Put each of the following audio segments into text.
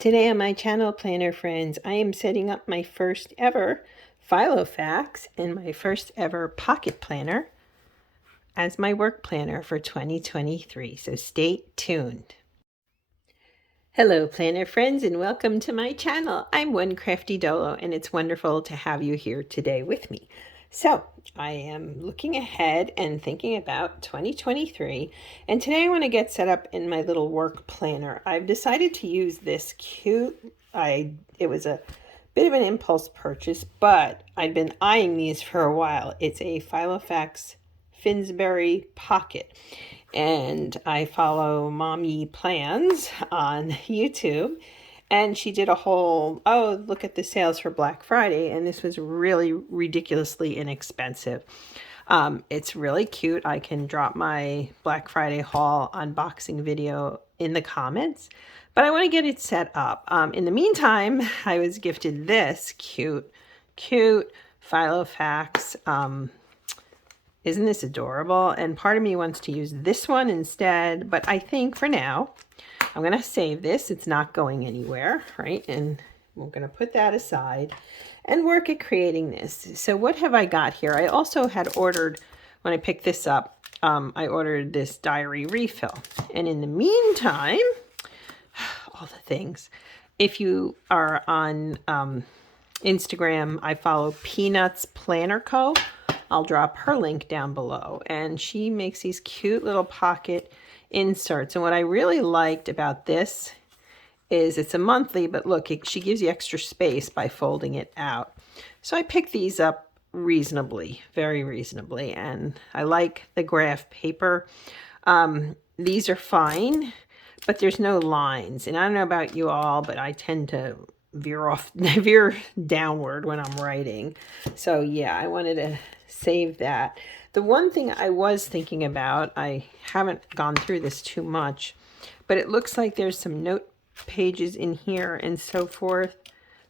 Today on my channel, Planner Friends, I am setting up my first ever Filofax and my first ever pocket planner as my work planner for 2023, so stay tuned. Hello Planner Friends and welcome to my channel. I'm One Crafty Dolo and it's wonderful to have you here today with me. So I am looking ahead and thinking about 2023, and today I want to get set up in my little work planner. I've decided to use this cute, it was a bit of an impulse purchase, but I'd been eyeing these for a while. It's a Filofax Finsbury Pocket, and I follow Mommy Plans on YouTube. And she did a whole, oh, look at the sales for Black Friday. And this was really ridiculously inexpensive. It's really cute. I can drop my Black Friday haul unboxing video in the comments. But I want to get it set up. In the meantime, I was gifted this cute Filofax. Isn't this adorable? And part of me wants to use this one instead. But I think for now, I'm going to save this. It's not going anywhere, right? And we're going to put that aside and work at creating this. So what have I got here? I also had ordered, when I picked this up, I ordered this diary refill. And in the meantime, all the things. If you are on Instagram, I follow Peanuts Planner Co. I'll drop her link down below. And she makes these cute little pocket inserts. And what I really liked about this is it's a monthly, but look, she gives you extra space by folding it out. So I picked these up reasonably, very reasonably, and I like the graph paper. These are fine, but there's no lines. And I don't know about you all, but I tend to veer downward when I'm writing. So yeah, I wanted to save that. The one thing I was thinking about, I haven't gone through this too much, but it looks like there's some note pages in here and so forth.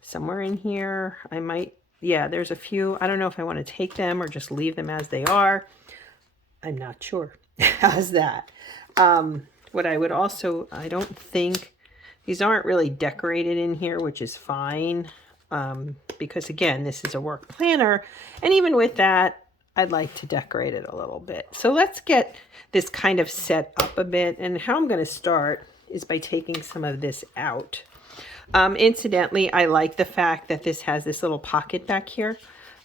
Somewhere in here, I might, yeah, there's a few. I don't know if I want to take them or just leave them as they are. I'm not sure. How's that? What I would also, I don't think, these aren't really decorated in here, which is fine. Because again, this is a work planner. And even with that, I'd like to decorate it a little bit. So let's get this kind of set up a bit. And how I'm going to start is by taking some of this out. Incidentally, I like the fact that this has this little pocket back here.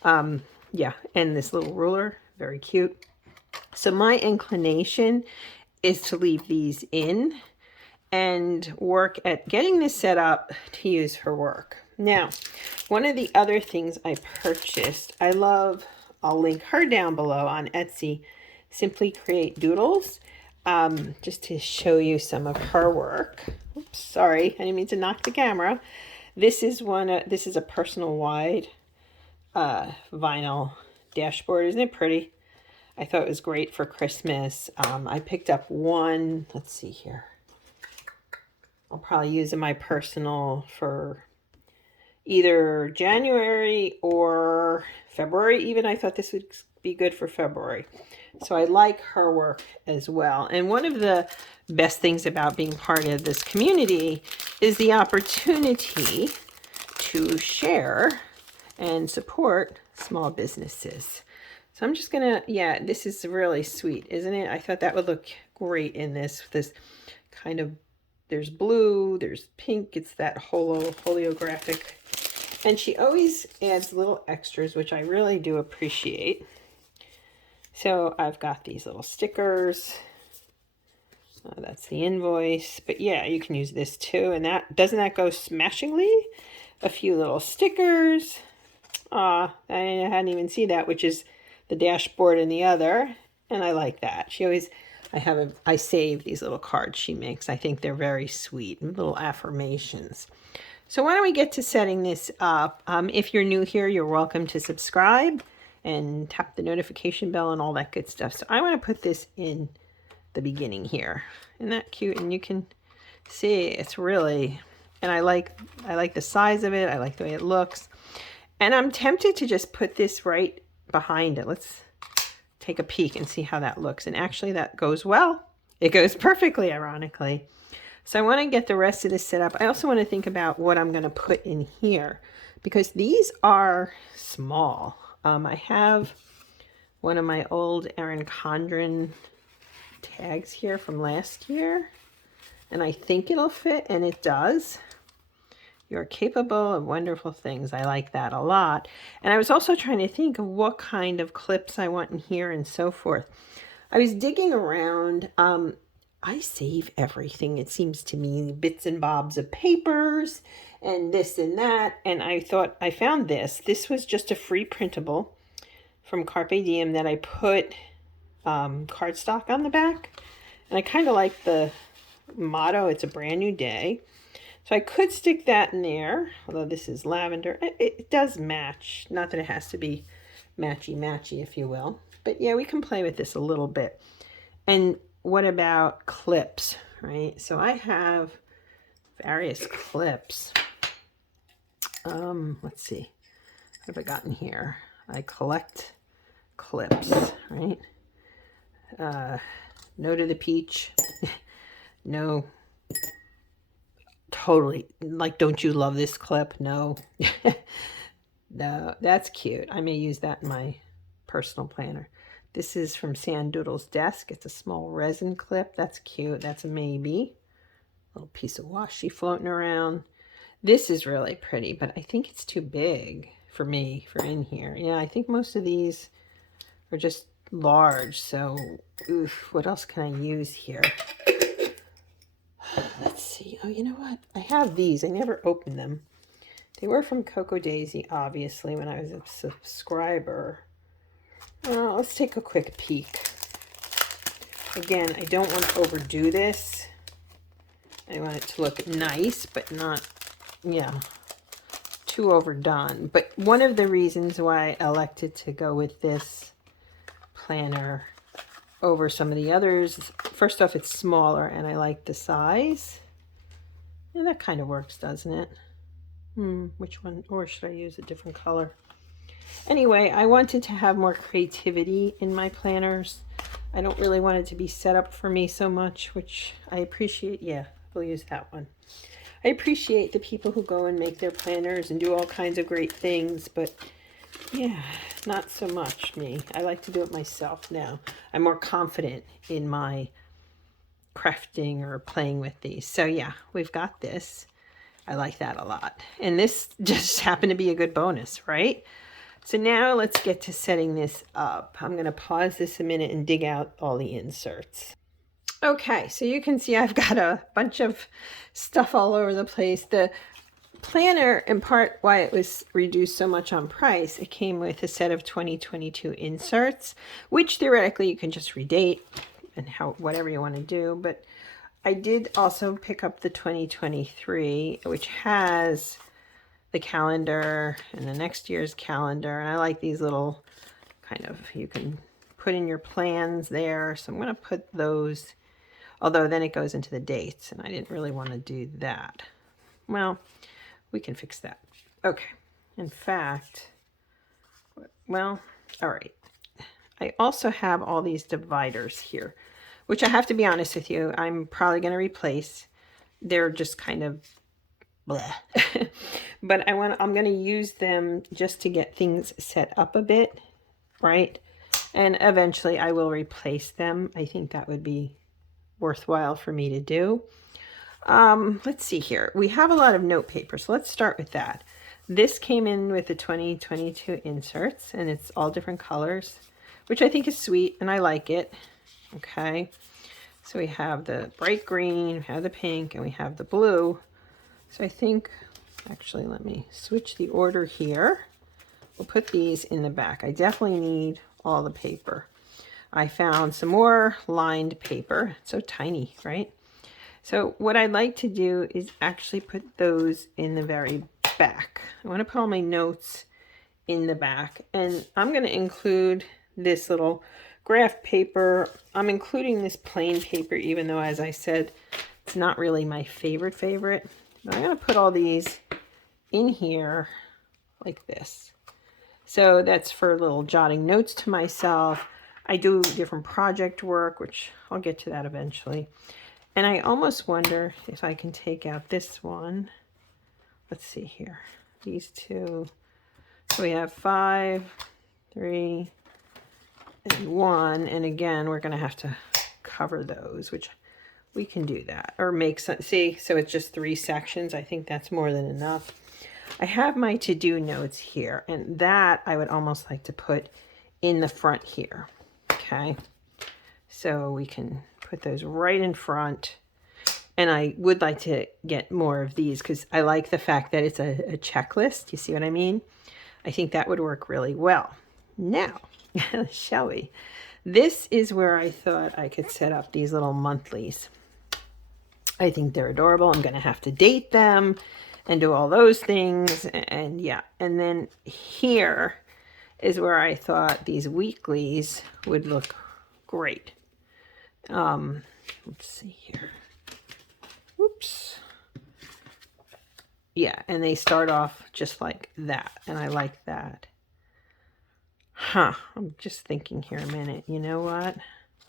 Yeah, and this little ruler, very cute. So my inclination is to leave these in and work at getting this set up to use for work. Now, one of the other things I purchased, I'll link her down below on Etsy, Simply Create Doodles, just to show you some of her work. Oops, sorry, I didn't mean to knock the camera. This is a personal wide vinyl dashboard. Isn't it pretty? I thought it was great for Christmas. I picked up one, let's see here. I'll probably use in my personal for either January or February even. I thought this would be good for February. So I like her work as well. And one of the best things about being part of this community is the opportunity to share and support small businesses. So I'm just gonna, yeah, this is really sweet, isn't it? I thought that would look great in this kind of, there's blue, there's pink, it's that holographic. And she always adds little extras, which I really do appreciate. So I've got these little stickers. That's the invoice. But yeah, you can use this too. And doesn't that go smashingly? A few little stickers. I hadn't even seen that, which is the dashboard in the other. And I like that. I save these little cards she makes. I think they're very sweet, little affirmations. So why don't we get to setting this up? If you're new here, you're welcome to subscribe and tap the notification bell and all that good stuff. So I want to put this in the beginning here. Isn't that cute? And you can see it's really, and I like the size of it. I like the way it looks. And I'm tempted to just put this right behind it. Let's take a peek and see how that looks. And actually that goes well. It goes perfectly, ironically. So I want to get the rest of this set up. I also want to think about what I'm going to put in here because these are small. I have one of my old Erin Condren tags here from last year, and I think it'll fit, and it does. You're capable of wonderful things. I like that a lot. And I was also trying to think of what kind of clips I want in here and so forth. I was digging around. I save everything, it seems to me, bits and bobs of papers and this and that. And I thought I found this. This was just a free printable from Carpe Diem that I put cardstock on the back. And I kind of like the motto, it's a brand new day. So I could stick that in there, although this is lavender. It does match. Not that it has to be matchy-matchy, if you will. But yeah, we can play with this a little bit. And what about clips, right? So I have various clips. Let's see. What have I got in here? I collect clips, right? No to the peach. No. Totally. Like, don't you love this clip? No. No, that's cute. I may use that in my personal planner. This is from Sandoodle's desk. It's a small resin clip. That's cute. That's a maybe. A little piece of washi floating around. This is really pretty, but I think it's too big for me for in here. Yeah, I think most of these are just large. So, oof, what else can I use here? Let's see. Oh, you know what? I have these. I never opened them. They were from Coco Daisy, obviously, when I was a subscriber. Let's take a quick peek. Again, I don't want to overdo this. I want it to look nice, but not, yeah, too overdone. But one of the reasons why I elected to go with this planner over some of the others, first off, it's smaller, and I like the size. And that kind of works, doesn't it? Which one? Or should I use a different color? Anyway, I wanted to have more creativity in my planners. I don't really want it to be set up for me so much, which I appreciate. Yeah, we'll use that one. I appreciate the people who go and make their planners and do all kinds of great things, but yeah, not so much me. I like to do it myself now. I'm more confident in my crafting or playing with these. So yeah, we've got this. I like that a lot. And this just happened to be a good bonus, right? So now let's get to setting this up. I'm going to pause this a minute and dig out all the inserts. Okay, so you can see I've got a bunch of stuff all over the place. The planner, in part why it was reduced so much on price, it came with a set of 2022 inserts, which theoretically you can just redate and whatever you want to do. But I did also pick up the 2023, which has the calendar and the next year's calendar. And I like these little kind of, you can put in your plans there. So I'm going to put those, although then it goes into the dates, and I didn't really want to do that. Well, we can fix that. Okay. In fact, well, all right. I also have all these dividers here, which I have to be honest with you, I'm probably going to replace. They're just kind of bleh. But I'm going to use them just to get things set up a bit, right? And eventually I will replace them. I think that would be worthwhile for me to do. Let's see here. We have a lot of note paper, so let's start with that. This came in with the 2022 inserts, and it's all different colors, which I think is sweet, and I like it. Okay, so we have the bright green, we have the pink, and we have the blue. So I think, actually, let me switch the order here. We'll put these in the back. I definitely need all the paper. I found some more lined paper. It's so tiny, right? So what I'd like to do is actually put those in the very back. I want to put all my notes in the back, and I'm going to include this little graph paper. I'm including this plain paper, even though, as I said, it's not really my favorite. But I'm going to put all these in here like this. So that's for little jotting notes to myself. I do different project work, which I'll get to that eventually. And I almost wonder if I can take out this one. Let's see here. These two. So we have 5, 3, and 1. And again, we're going to have to cover those, which we can do that. Or make some, see, so it's just 3 sections. I think that's more than enough. I have my to-do notes here, and that I would almost like to put in the front here. Okay. So we can put those right in front. And I would like to get more of these because I like the fact that it's a checklist. You see what I mean? I think that would work really well. Now, shall we? This is where I thought I could set up these little monthlies. I think they're adorable. I'm going to have to date them and do all those things. And yeah, and then here is where I thought these weeklies would look great. Let's see here. Whoops. Yeah, and they start off just like that, and I like that. I'm just thinking here a minute. You know what?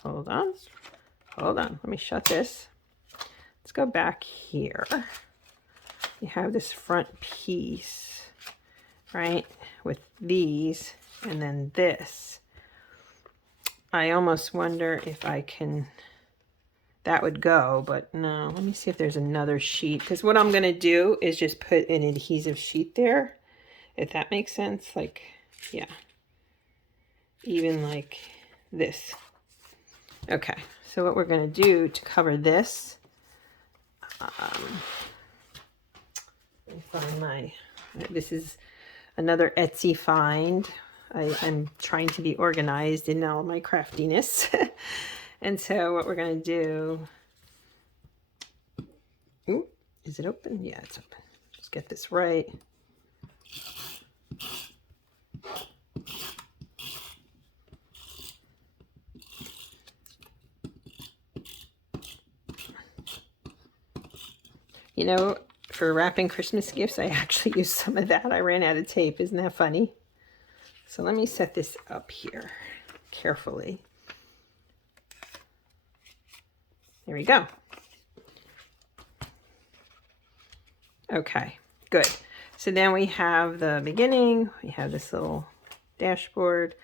Hold on. Let me shut this. Let's go back here. You have this front piece, right, with these, and then this. I almost wonder if I can, that would go, but no. Let me see if there's another sheet, because what I'm going to do is just put an adhesive sheet there, if that makes sense. Like, yeah, even like this. Okay, so what we're going to do to cover this, let me find my, this is another Etsy find. I'm trying to be organized in all my craftiness. And so what we're going to do, ooh, is it open? Yeah, it's open. Let's get this right. You know, for wrapping Christmas gifts, I actually used some of that. I ran out of tape. Isn't that funny? So let me set this up here carefully. There we go. Okay, good. So then we have the beginning. We have this little dashboard.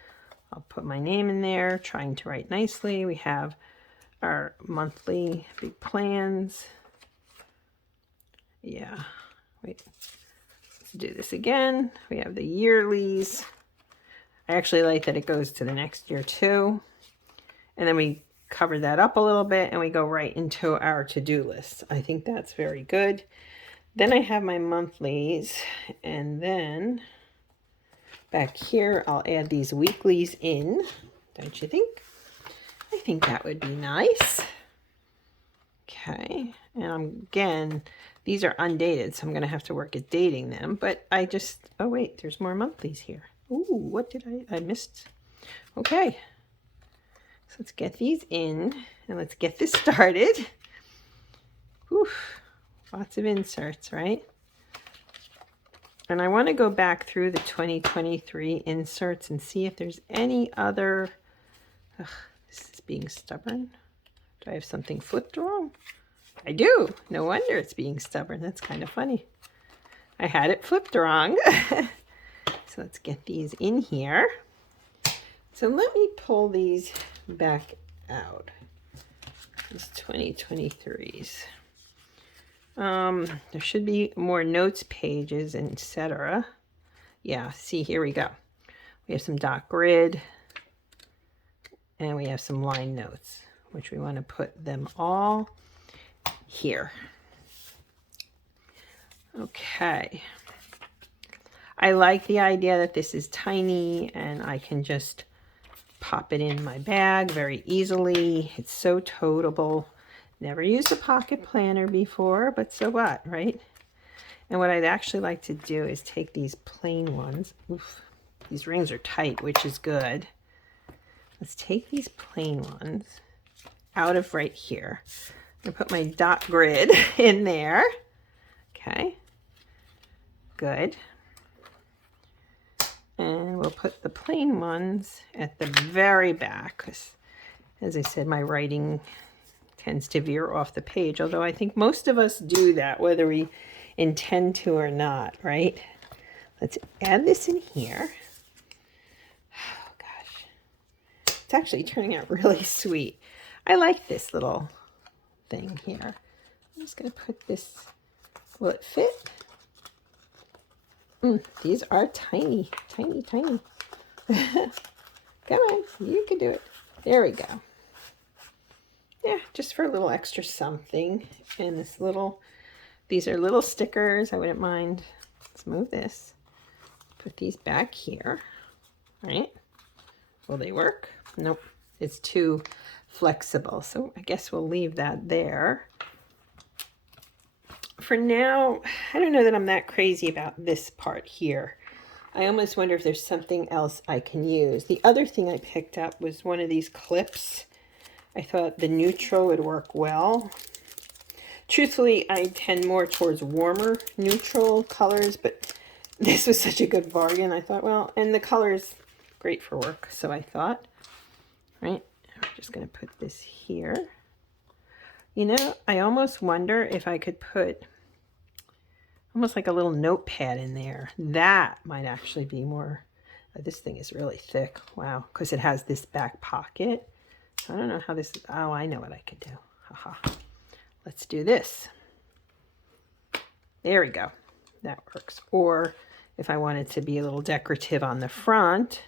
I'll put my name in there, trying to write nicely. We have our monthly big plans. Yeah, wait, let's do this again. We have the yearlies. I actually like that it goes to the next year too. And then we cover that up a little bit and we go right into our to-do list. I think that's very good. Then I have my monthlies, and then back here I'll add these weeklies in. Don't you think? I think that would be nice. Okay, and again, these are undated, so I'm going to have to work at dating them. But I just, oh wait, there's more monthlies here. Ooh, what did I missed? Okay, so let's get these in and let's get this started. Whew, lots of inserts, right? And I want to go back through the 2023 inserts and see if there's any other, this is being stubborn. Do I have something flipped wrong? I do. No wonder it's being stubborn. That's kind of funny. I had it flipped wrong. So let's get these in here. So let me pull these back out. These 2023s. There should be more notes pages, etc. Yeah, see, here we go. We have some dot grid. And we have some line notes, which we want to put them all here. Okay. I like the idea that this is tiny and I can just pop it in my bag very easily. It's so toteable. Never used a pocket planner before, but so what, right? And what I'd actually like to do is take these plain ones. Oof, these rings are tight, which is good. Let's take these plain ones out of right here. I'm going to put my dot grid in there. Okay, good. And we'll put the plain ones at the very back, because as I said, my writing tends to veer off the page, although I think most of us do that, whether we intend to or not, right? Let's add this in here. Oh gosh, it's actually turning out really sweet. I like this little thing here. I'm just going to put this, will it fit? These are tiny, tiny, tiny. Come on, you can do it. There we go. Yeah, just for a little extra something. And this little, these are little stickers. I wouldn't mind. Let's move this. Put these back here. Right? Will they work? Nope. It's too flexible. So I guess we'll leave that there. For now, I don't know that I'm that crazy about this part here. I almost wonder if there's something else I can use. The other thing I picked up was one of these clips. I thought the neutral would work well. Truthfully, I tend more towards warmer neutral colors, but this was such a good bargain. I thought, well, and the color's great for work, so I thought, right? I'm just going to put this here. You know, I almost wonder if I could put almost like a little notepad in there. That might actually be more, this thing is really thick. Wow, because it has this back pocket. I don't know how this is. Oh, I know what I could do. Haha. Let's do this. There we go. That works. Or if I wanted to be a little decorative on the front,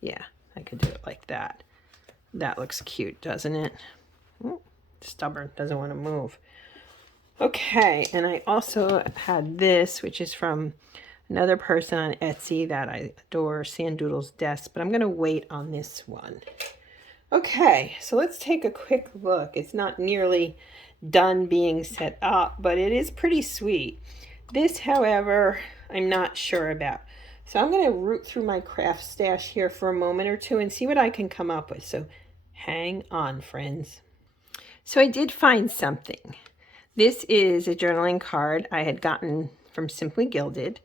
yeah, I could do it like that. That looks cute, doesn't it? Ooh, stubborn, doesn't want to move. Okay, and I also had this, which is from another person on Etsy that I adore, Sandoodle's Desk, but I'm going to wait on this one. Okay, so let's take a quick look. It's not nearly done being set up, but it is pretty sweet. This, however, I'm not sure about. So I'm going to root through my craft stash here for a moment or two and see what I can come up with. So hang on, friends. So I did find something. This is a journaling card I had gotten from Simply Gilded.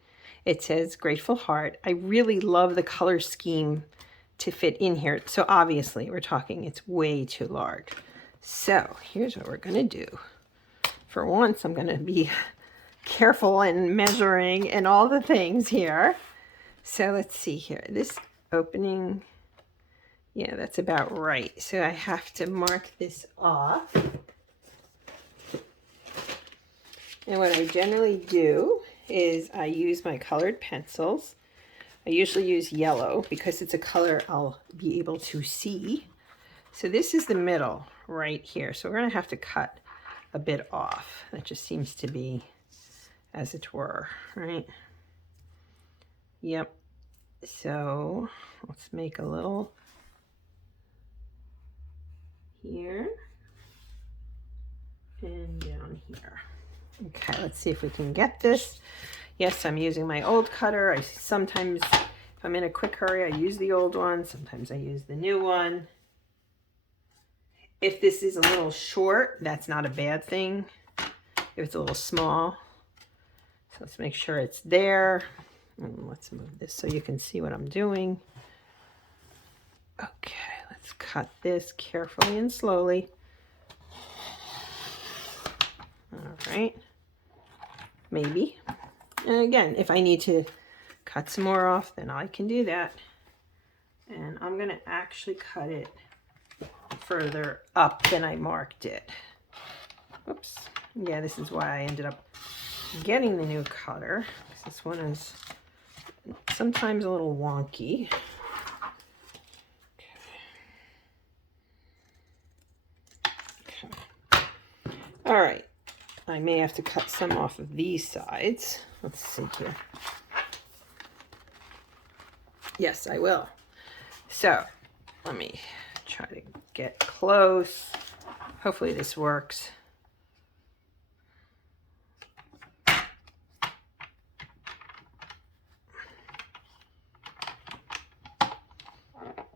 It says Grateful Heart. I really love the color scheme to fit in here. So obviously we're talking it's way too large. So here's what we're going to do. For once, I'm going to be careful and measuring and all the things here. So let's see here. This opening, yeah, that's about right. So I have to mark this off. And what I generally do is I use my colored pencils. I usually use yellow because it's a color I'll be able to see. So this is the middle right here. So we're going to have to cut a bit off. That just seems to be as it were, right? Yep. So let's make a little here and down here. Okay, let's see if we can get this. Yes, I'm using my old cutter. I sometimes, if I'm in a quick hurry, I use the old one. Sometimes I use the new one. If this is a little short, that's not a bad thing. If it's a little small. So let's make sure it's there. And let's move this so you can see what I'm doing. Okay, let's cut this carefully and slowly. All right. Maybe. And again, if I need to cut some more off, then I can do that. And I'm going to actually cut it further up than I marked it. Oops. Yeah, this is why I ended up getting the new cutter. This one is sometimes a little wonky. Okay. All right. I may have to cut some off of these sides. Let's see here. Yes, I will. So let me try to get close. Hopefully this works.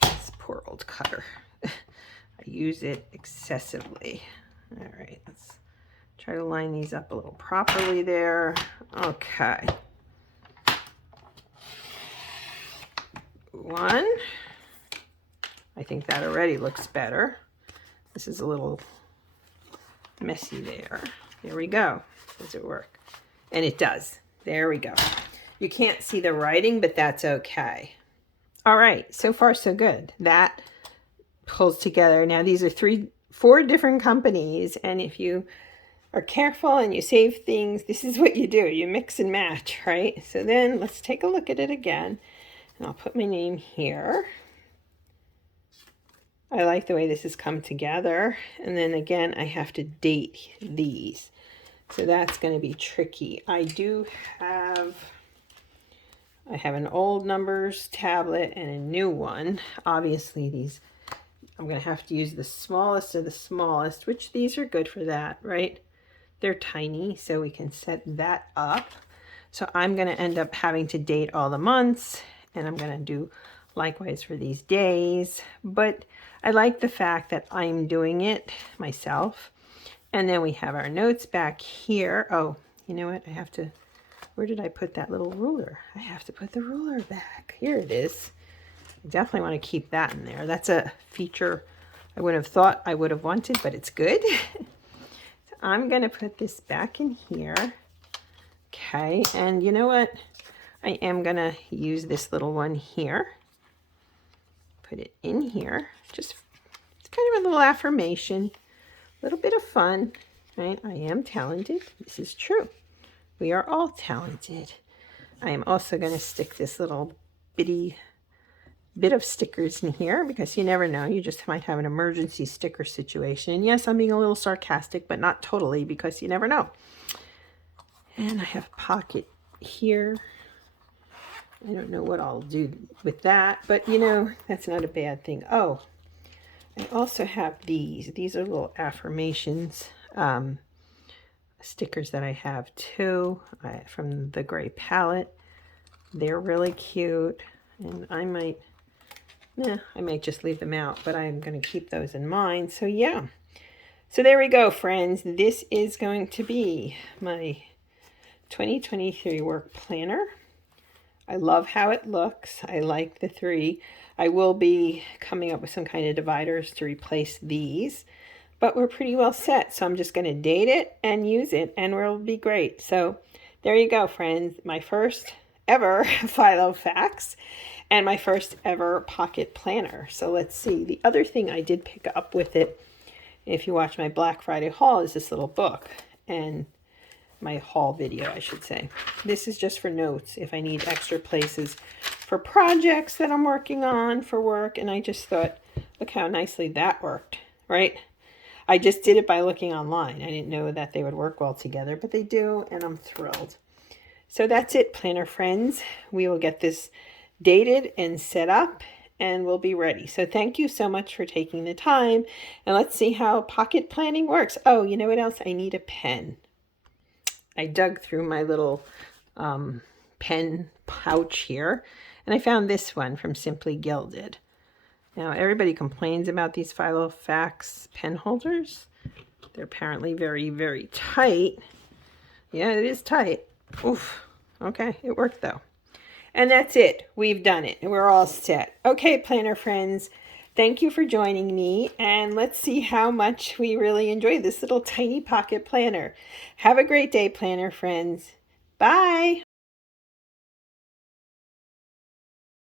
This poor old cutter. I use it excessively. All right, let's try to line these up a little properly there. Okay. One. I think that already looks better. This is a little messy there. There we go. Does it work? And it does. There we go. You can't see the writing, but that's okay. All right, so far so good. That pulls together. Now these are 4 different companies, and if you are careful and you save things, this is what you do. You mix and match, right? So then let's take a look at it again, and I'll put my name here. I like the way this has come together. And then again, I have to date these. So that's going to be tricky. I have an old numbers tablet and a new one. Obviously these, I'm going to have to use the smallest of the smallest, which these are good for that, right? They're tiny, so we can set that up. So I'm going to end up having to date all the months, and I'm going to do likewise for these days. But I like the fact that I'm doing it myself. And then we have our notes back here. Oh, you know what? I have to, where did I put that little ruler? I have to put the ruler back. Here it is. I definitely want to keep that in there. That's a feature I would have thought I would have wanted, but it's good. So I'm going to put this back in here. Okay, and you know what? I am going to use this little one here. Put it in here. Just, it's kind of a little affirmation. A little bit of fun, right? I am talented. This is true. We are all talented. I am also going to stick this little bitty bit of stickers in here because you never know. You just might have an emergency sticker situation. And yes, I'm being a little sarcastic, but not totally because you never know. And I have a pocket here. I don't know what I'll do with that, but you know, that's not a bad thing. Oh, I also have these. These are little affirmations stickers that I have too from the gray palette. They're really cute, and I might just leave them out, but I'm going to keep those in mind. So yeah, so there we go, friends. This is going to be my 2023 work planner. I love how it looks. I like the 3. I will be coming up with some kind of dividers to replace these, but we're pretty well set. So I'm just going to date it and use it, and we'll be great. So there you go, friends. My first ever Filofax and my first ever pocket planner. So let's see. The other thing I did pick up with it, if you watch my Black Friday haul, is this little book, and my haul video, I should say. This is just for notes if I need extra places for projects that I'm working on for work. And I just thought, look how nicely that worked, right? I just did it by looking online. I didn't know that they would work well together, but they do, and I'm thrilled. So that's it, planner friends. We will get this dated and set up, and we'll be ready. So thank you so much for taking the time, and let's see how pocket planning works. Oh, you know what else? I need a pen. I dug through my little pen pouch here, and I found this one from Simply Gilded. Now, everybody complains about these Filofax pen holders. They're apparently very, very tight. Yeah, it is tight. Oof. Okay, it worked though. And that's it. We've done it. We're all set. Okay, planner friends. Thank you for joining me, and let's see how much we really enjoy this little tiny pocket planner. Have a great day, planner friends. Bye.